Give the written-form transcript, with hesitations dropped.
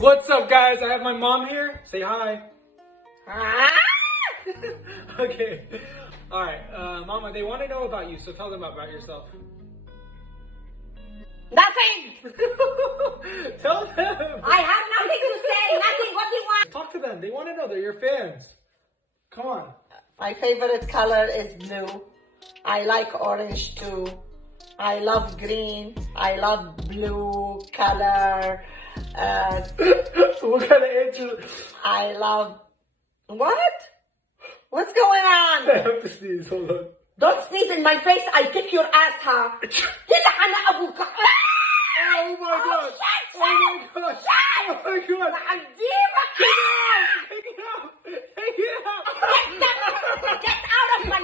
What's up, guys? I have my mom here. Say hi. Ah! Okay. All right, Mama. They want to know about you, so tell them about yourself. Nothing! Tell them. I have nothing to say. Nothing. What do you want? Talk to them. They want to know. They're your fans. Come on. My favorite color is blue. I like orange too. I love green. I love blue color. What kind of answer? I love... What? What's going on? I have to sneeze. Hold on. Don't sneeze in my face. I kick your ass, huh? يلعن أبوك. Oh my god! Shit, Oh my god! Oh my god! عجيبك. Take it out! Take it out! Take it out! Get out of my...